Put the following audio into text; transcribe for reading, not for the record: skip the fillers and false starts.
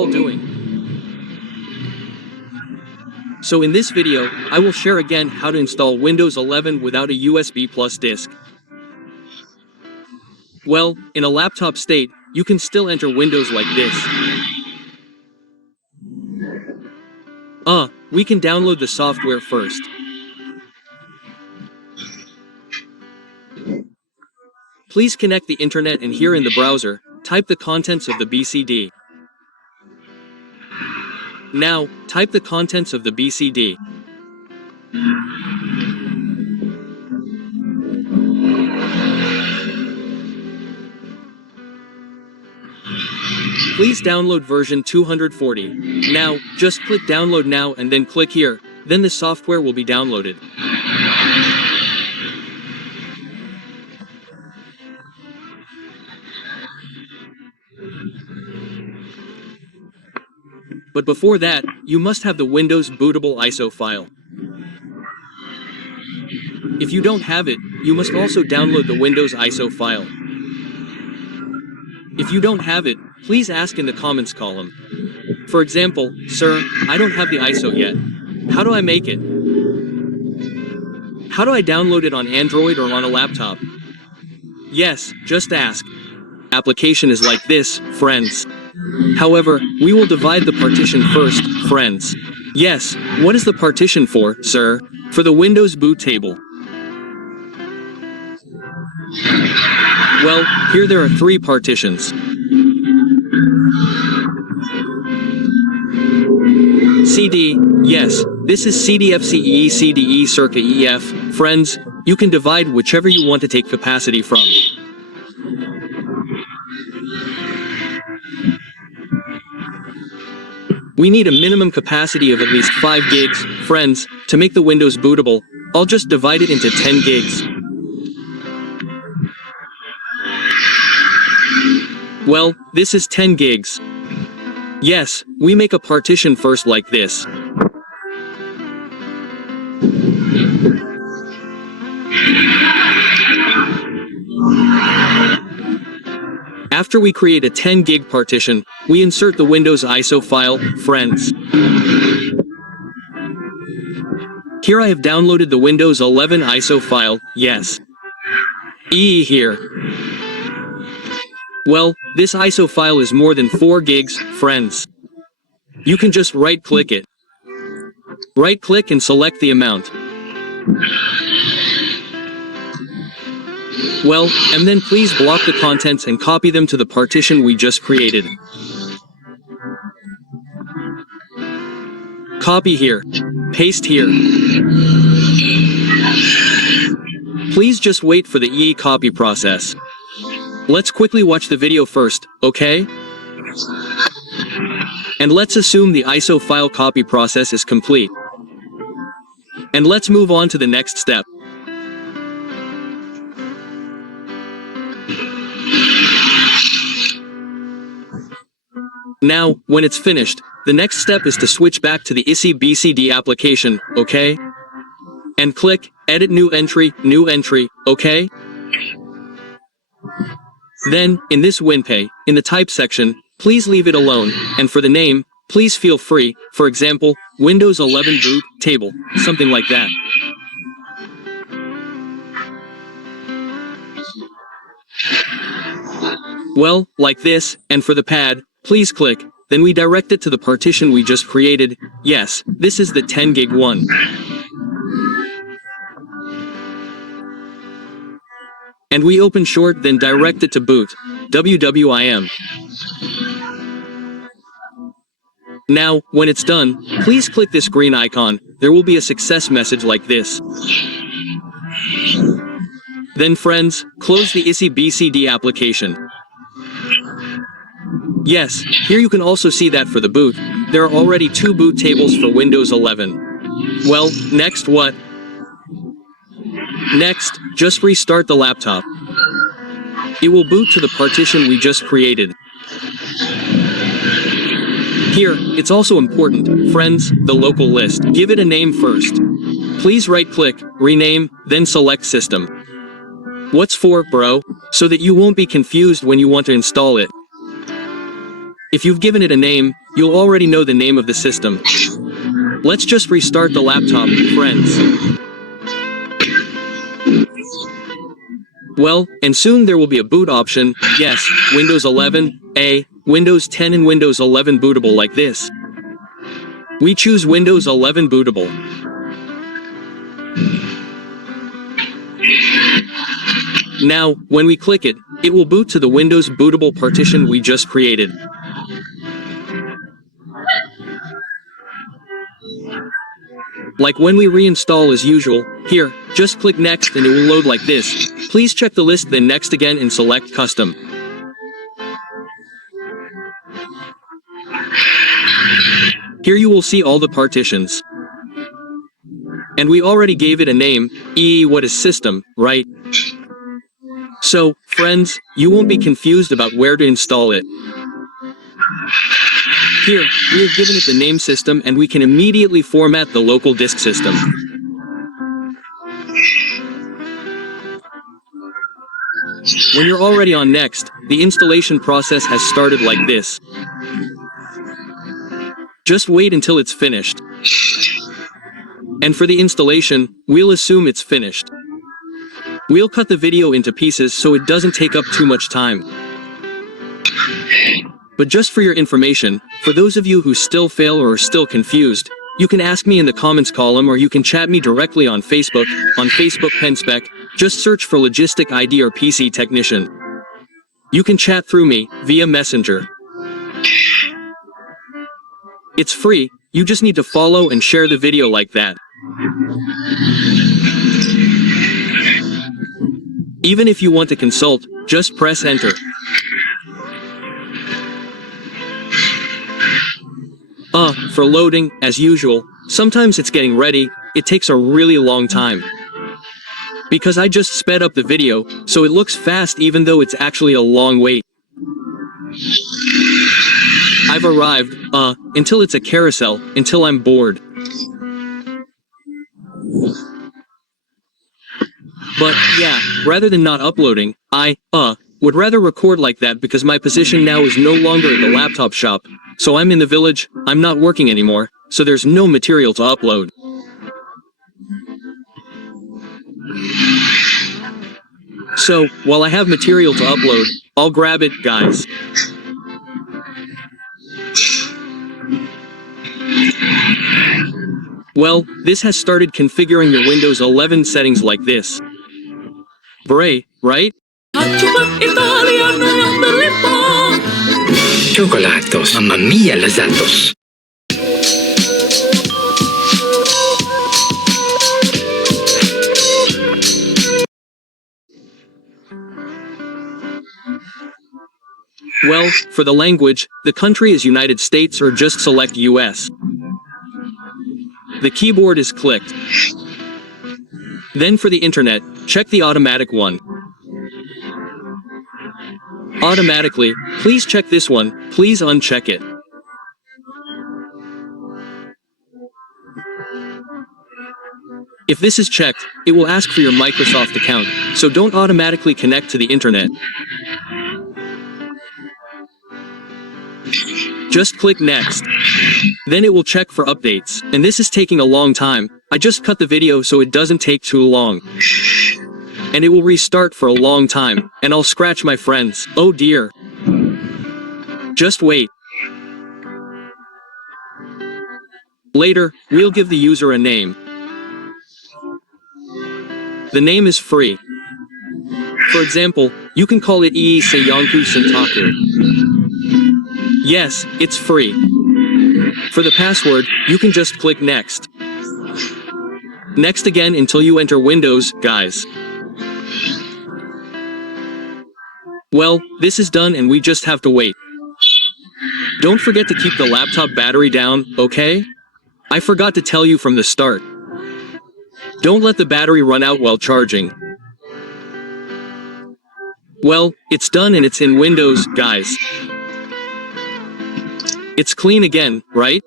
all doing? So in this video, I will share again how to install Windows 11 without a USB plus disk. Well, in a laptop state, you can still enter Windows like this. We can download the software first. Please connect the internet and here in the browser, type the contents of the BCD. Now, type the contents of the BCD. Please download version 240. Now, just click download now and then click here, then the software will be downloaded. But before that, you must have the Windows bootable ISO file. If you don't have it, you must also download the Windows ISO file. If you don't have it, please ask in the comments column. For example, sir, I don't have the ISO yet. How do I make it? How do I download it on Android or on a laptop? Yes, just ask. Application is like this, friends. However, we will divide the partition first, friends. Yes, what is the partition for, sir? For the Windows boot table. Well, here there are 3 partitions. CD, yes, this is CDFCE CDE circa EF. Friends, you can divide whichever you want to take capacity from. We need a minimum capacity of at least 5 gigs, friends, to make the Windows bootable. I'll just divide it into 10 gigs. Well, this is 10 gigs. Yes, we make a partition first like this. After we create a 10 gig partition, we insert the Windows ISO file, friends. Here I have downloaded the Windows 11 ISO file, yes. Here. Well, this ISO file is more than 4 gigs, friends. You can just right-click it. Right-click and select the amount. Well, and then please block the contents and copy them to the partition we just created. Copy here. Paste here. Please just wait for the copy process. Let's quickly watch the video first, okay? And let's assume the ISO file copy process is complete. And let's move on to the next step. Now, when it's finished, the next step is to switch back to the ISI BCD application, okay? And click Edit New Entry, okay? Then, in this WinPay, in the Type section, please leave it alone, and for the name, please feel free, for example, Windows 11 boot table, something like that. Well, like this, and for the pad, please click, then we direct it to the partition we just created. Yes, this is the 10 gig one. And we open short, then direct it to boot, WWIM. Now, when it's done, please click this green icon, there will be a success message like this. Then friends, close the ISI BCD application. Yes, here you can also see that for the boot, there are already 2 boot tables for Windows 11. Well, next what? Next, just restart the laptop. It will boot to the partition we just created. Here, it's also important, friends, the local list. Give it a name first. Please right-click, rename, then select System. What's for, bro? So that you won't be confused when you want to install it. If you've given it a name, you'll already know the name of the system. Let's just restart the laptop, friends. Well, and soon there will be a boot option, yes, Windows 11, Windows 10 and Windows 11 bootable like this. We choose Windows 11 bootable. Now, when we click it, it will boot to the Windows bootable partition we just created. Like when we reinstall as usual, here, just click Next and it will load like this. Please check the list then Next again and select Custom. Here you will see all the partitions. And we already gave it a name, what is system, right? So, friends, you won't be confused about where to install it. Here, we have given it the name system and we can immediately format the local disk system. When you're already on Next, the installation process has started like this. Just wait until it's finished. And for the installation, we'll assume it's finished. We'll cut the video into pieces so it doesn't take up too much time. But just for your information, for those of you who still fail or are still confused, you can ask me in the comments column or you can chat me directly on Facebook PenSpec, just search for Logistic ID or PC Technician. You can chat through me, via Messenger. It's free, you just need to follow and share the video like that. Even if you want to consult, just press enter. For loading, as usual, sometimes it's getting ready, it takes a really long time. Because I just sped up the video, so it looks fast even though it's actually a long wait. I've arrived, until it's a carousel, until I'm bored. But, yeah, rather than not uploading, I, would rather record like that because my position now is no longer at the laptop shop. So I'm in the village, I'm not working anymore, so there's no material to upload. So, while I have material to upload, I'll grab it, guys. Well, this has started configuring your Windows 11 settings like this. Bray, right? Chocolatos, mamma mia, lasatos. Well, for the language, the country is United States or just select US. The keyboard is clicked. Then for the internet, check the automatic one. Automatically, please check this one, please uncheck it. If this is checked, it will ask for your Microsoft account, so don't automatically connect to the internet. Just click Next. Then it will check for updates, and this is taking a long time. I just cut the video so it doesn't take too long. And it will restart for a long time, and I'll scratch my friends. Oh dear. Just wait. Later, we'll give the user a name. The name is free. For example, you can call it Seiyonku Sentaku. Yes, it's free. For the password, you can just click Next. Next again until you enter Windows, guys. Well, this is done and we just have to wait. Don't forget to keep the laptop battery down, okay? I forgot to tell you from the start. Don't let the battery run out while charging. Well, it's done and it's in Windows, guys. It's clean again, right?